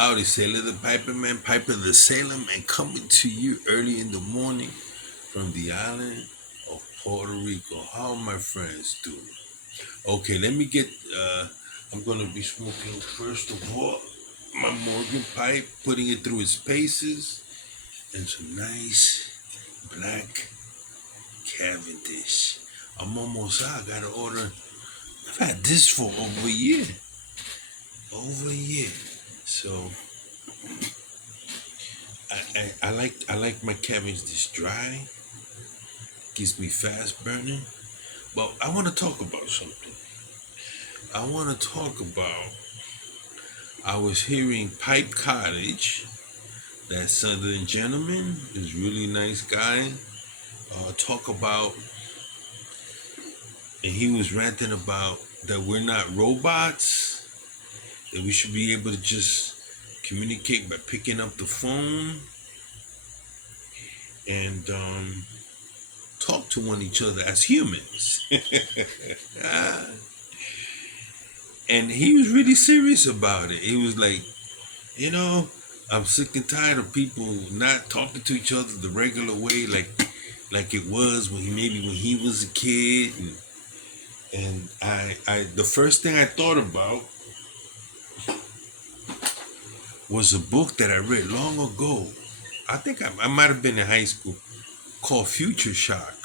Howdy, Sailor the Piper Man, Piper the Sailor Man, coming to you early in the morning from the island of Puerto Rico. How are my friends doing? Okay, let me get, I'm gonna be smoking first of all my Morgan pipe, putting it through its paces, and some nice black Cavendish. I'm almost out. I gotta order. I've had this for over a year. Over a year. So I like my cabbage this dry, keeps me fast burning. But I want to talk about something. I want to talk about. I was hearing Pipe Cottage, that Southern gentleman, is really nice guy. Talk about, and he was ranting about that we're not robots, that we should be able to just communicate by picking up the phone and talk to one each other as humans. And he was really serious about it. He was like, you know, I'm sick and tired of people not talking to each other the regular way, like it was when he was a kid. And I the first thing I thought about was a book that I read long ago. I think I might have been in high school, called Future Shock,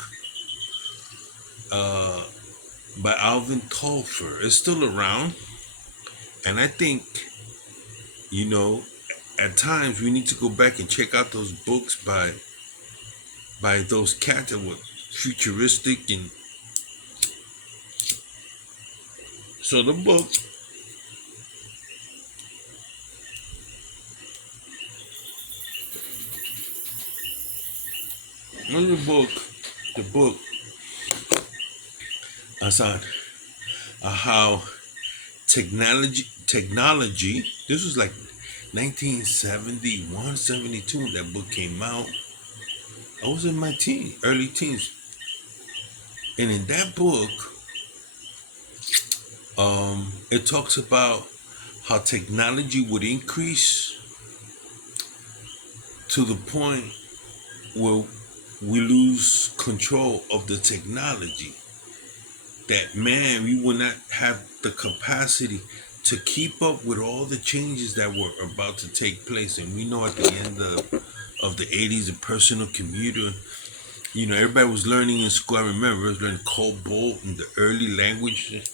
uh, by Alvin Tolfer. It's still around, and I think, you know, at times we need to go back and check out those books by those cats that were futuristic. And so the book the book Assad, how technology, this was like 1971, 72 when that book came out. I was in my early teens. And in that book, it talks about how technology would increase to the point where we lose control of the technology. That, man, we will not have the capacity to keep up with all the changes that were about to take place. And we know at the end of the 80s, a personal computer, everybody was learning in school. I remember I was learning Cobalt and the early language.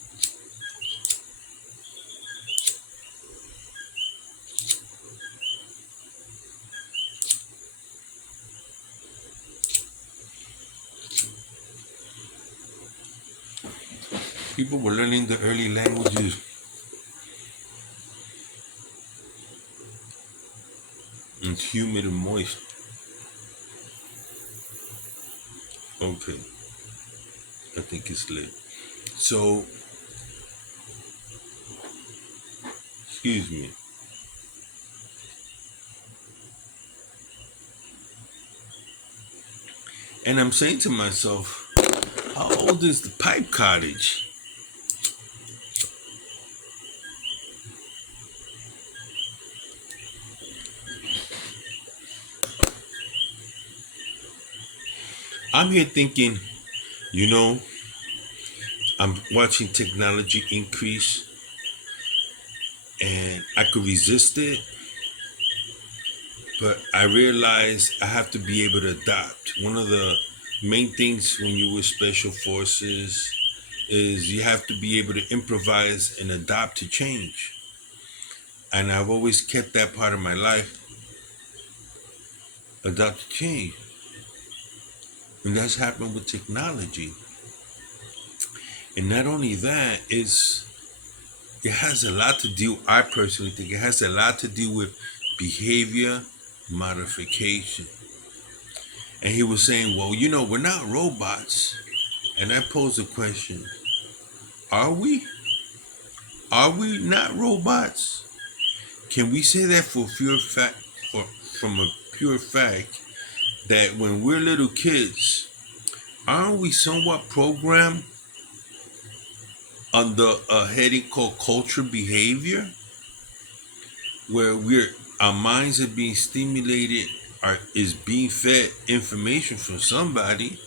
People were learning the early languages. It's humid and moist. Okay, I think it's lit. So, excuse me. And I'm saying to myself, how old is the pipe cottage? I'm here thinking, you know, I'm watching technology increase and I could resist it, but I realize I have to be able to adapt. One of the main things when you were special forces is you have to be able to improvise and adapt to change. And I've always kept that part of my life, adapt to change. And that's happened with technology. And not only that, it has a lot to do, I personally think it has a lot to do with behavior modification. And he was saying, well, we're not robots. And I posed a question, are we? Are we not robots? Can we say that for pure fact, for, from a pure fact, that when we're little kids, aren't we somewhat programmed under a heading called culture behavior? where our minds are being stimulated, is being fed information from somebody,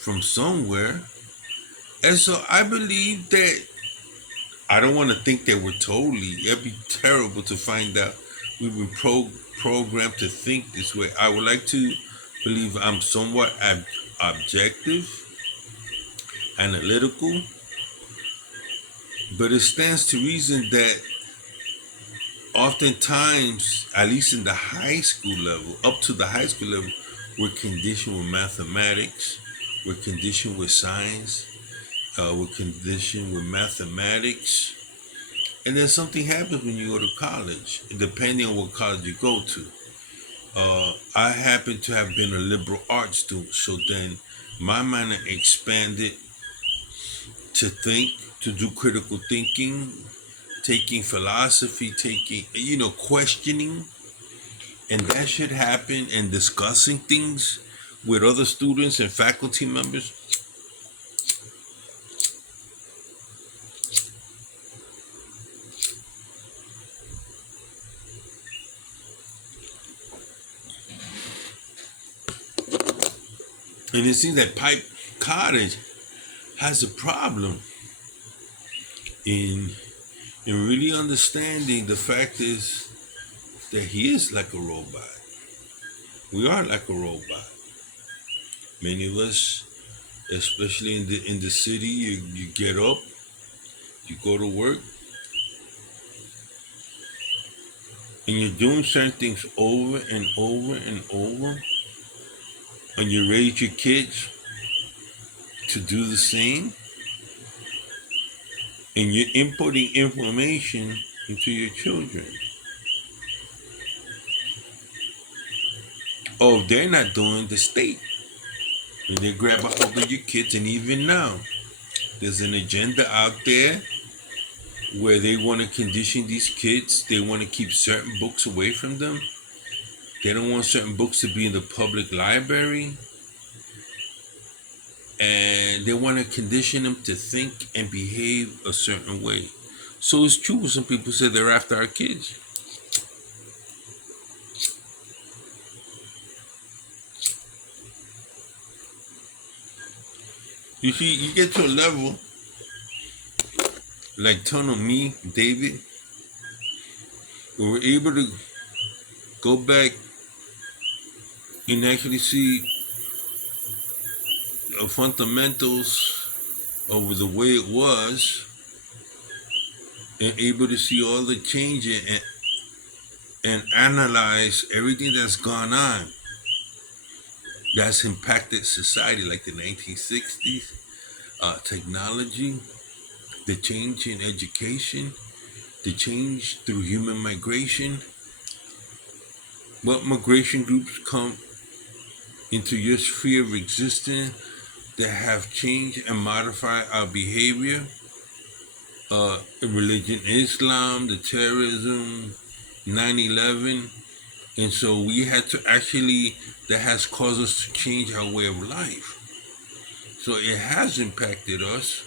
from somewhere. And so I believe that, I don't want to think that we're totally, it'd be terrible to find out we've been programmed to think this way. I would like to believe I'm somewhat objective, analytical, but it stands to reason that oftentimes, at least in the high school level, up to the high school level, we're conditioned with mathematics, we're conditioned with science, we're conditioned with mathematics. And then something happens when you go to college, depending on what college you go to. I happen to have been a liberal arts student, so then my mind expanded to think, to do critical thinking, taking philosophy, taking, questioning, and that should happen, and discussing things with other students and faculty members. And it seems that Pipe Cottage has a problem in really understanding the fact is that he is like a robot. We are like a robot. Many of us, especially in the city, you get up, you go to work, and you're doing certain things over and over and over, and you raise your kids to do the same, and you're inputting information into your children. Oh, if they're not doing, the state, and they grab a hold of your kids, and even now, there's an agenda out there where they want to condition these kids. They want to keep certain books away from them. They don't want certain books to be in the public library. And they want to condition them to think and behave a certain way. So it's true when some people say they're after our kids. You see, you get to a level like Tunnel, me, David, where we're able to go back and actually see the fundamentals of the way it was, and able to see all the changes, and analyze everything that's gone on that's impacted society, like the 1960s, technology, the change in education, the change through human migration. What migration groups come into your sphere of existence that have changed and modified our behavior? Religion, Islam, the terrorism, 9/11. And so we had to actually, that has caused us to change our way of life. So it has impacted us.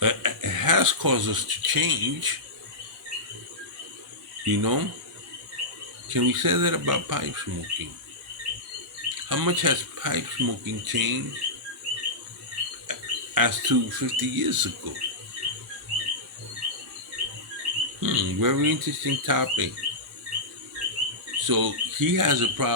It has caused us to change, you know? Can we say that about pipe smoking? How much has pipe smoking changed as to 50 years ago? Very interesting topic. So he has a problem.